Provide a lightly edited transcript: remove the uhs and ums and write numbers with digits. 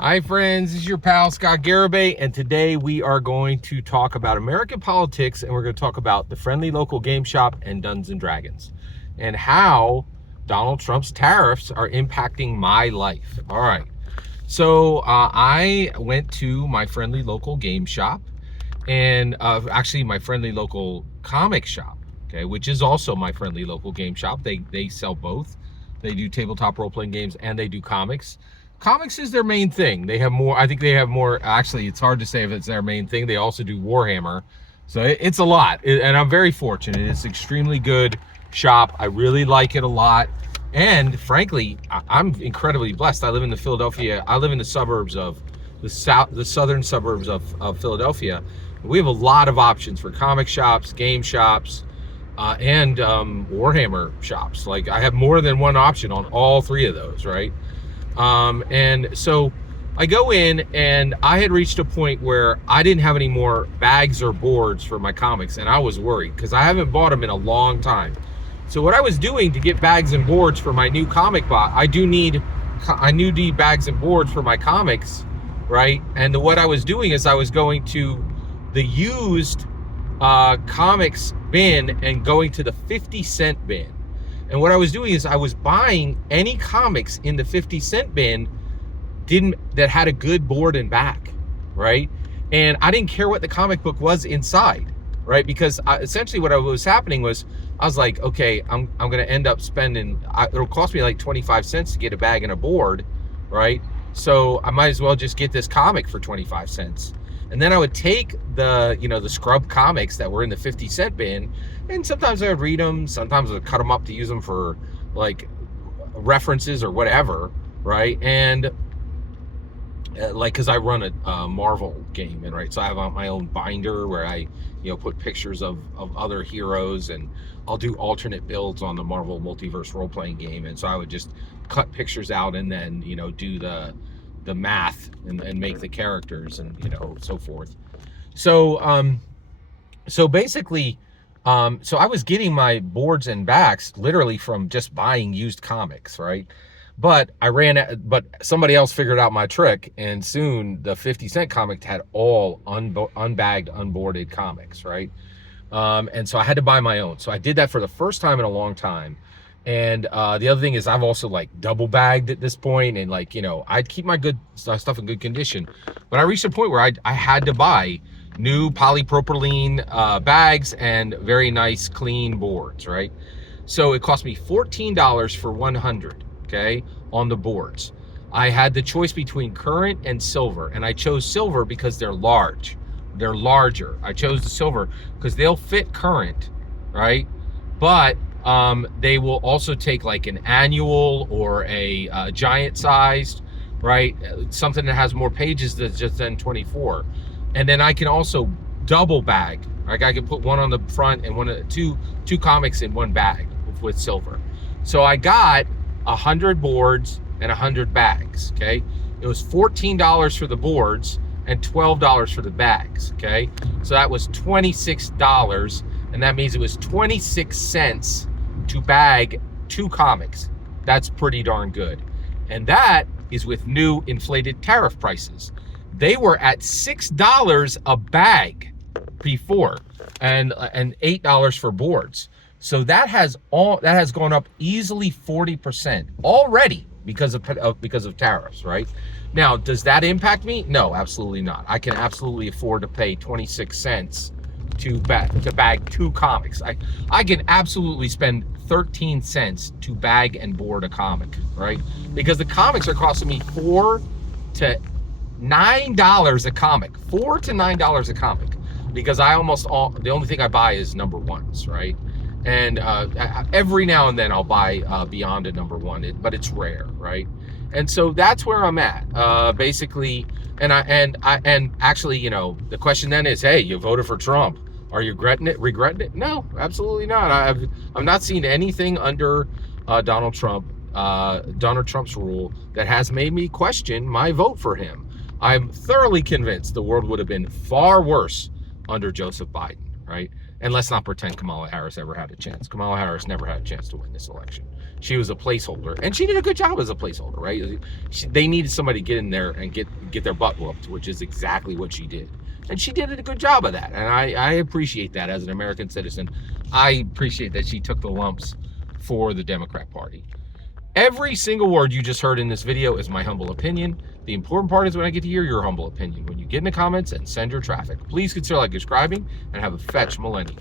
Hi friends, this is your pal Scott Garibay, and today we are going to talk about American politics, and we're going to talk about the friendly local game shop and Dungeons and Dragons, and how Donald Trump's tariffs are impacting my life. All right, so I went to my friendly local game shop, and actually my friendly local comic shop, okay, which is also my friendly local game shop. They sell both. They do tabletop role-playing games and they do comics. Comics is their main thing. They have more, I think they have more, actually it's hard to say if it's their main thing. They also do Warhammer. So it's a lot, and I'm very fortunate. It's an extremely good shop. I really like it a lot. And frankly, I'm incredibly blessed. I live in the suburbs of the southern suburbs of Philadelphia. We have a lot of options for comic shops, game shops, and Warhammer shops. Like, I have more than one option on all three of those, right? And so I go in, and I had reached a point where I didn't have any more bags or boards for my comics, and I was worried because I haven't bought them in a long time. So what I was doing to get bags and boards for my new comic box, I need bags and boards for my comics, right? And what I was doing is I was going to the used comics bin and going to the 50-cent bin. And what I was doing is I was buying any comics in the 50-cent bin that had a good board and back, right? And I didn't care what the comic book was inside, right? Because essentially what was happening was I was like, okay, I'm going to end up spending, it'll cost me like 25 cents to get a bag and a board, right? So I might as well just get this comic for 25 cents. And then I would take the scrub comics that were in the 50-cent bin, and sometimes I would read them, sometimes I would cut them up to use them for like references or whatever, right? And like, because I run a Marvel game, and right, so I have my own binder where I put pictures of other heroes, and I'll do alternate builds on the Marvel multiverse role-playing game. And so I would just cut pictures out and then do the math and make the characters and so forth. So basically, so I was getting my boards and backs literally from just buying used comics, right? But but somebody else figured out my trick, and soon the 50-cent comic had all unbagged, unboarded comics, right? And so I had to buy my own. So I did that for the first time in a long time. And the other thing is I've also like double bagged at this point, and I'd keep my good stuff in good condition, but I reached a point where I had to buy new polypropylene bags and very nice clean boards, right? So it cost me $14 for 100, okay, on the boards. I had the choice between current and silver, and I chose silver because they're larger. I chose the silver because they'll fit current, right? But they will also take like an annual or a giant sized, right? Something that has more pages than just than 24. And then I can also double bag. Like, I can put one on the front and two comics in one bag with silver. So I got 100 boards and 100 bags, okay? It was $14 for the boards and $12 for the bags, okay? So that was $26, and that means it was 26 cents to bag 2 comics. That's pretty darn good. And that is with new inflated tariff prices. They were at $6 a bag before, and $8 for boards. So that has gone up easily 40% already because of tariffs, right? Now, does that impact me? No, absolutely not. I can absolutely afford to pay 26 cents to bag 2 comics. I can absolutely spend 13 cents to bag and board a comic, right? Because the comics are costing me $4 to $9 a comic. $4 to $9 a comic, because the only thing I buy is number ones, right? And every now and then I'll buy beyond a number one, but it's rare, right? And so that's where I'm at, basically. And actually, the question then is, hey, you voted for Trump. Are you regretting it? No, absolutely not. I've not seen anything under Donald Trump's rule that has made me question my vote for him. I'm thoroughly convinced the world would have been far worse under Joseph Biden, right? And let's not pretend Kamala Harris ever had a chance. Kamala Harris never had a chance to win this election. she was a placeholder, and she did a good job as a placeholder, right? They needed somebody to get in there and get their butt whooped, which is exactly what she did. And she did a good job of that, and I appreciate that as an American citizen. I appreciate that she took the lumps for the Democrat Party. Every single word you just heard in this video is my humble opinion. The important part is when I get to hear your humble opinion. When you get in the comments and send your traffic. Please consider like subscribing and have a fetch millennium.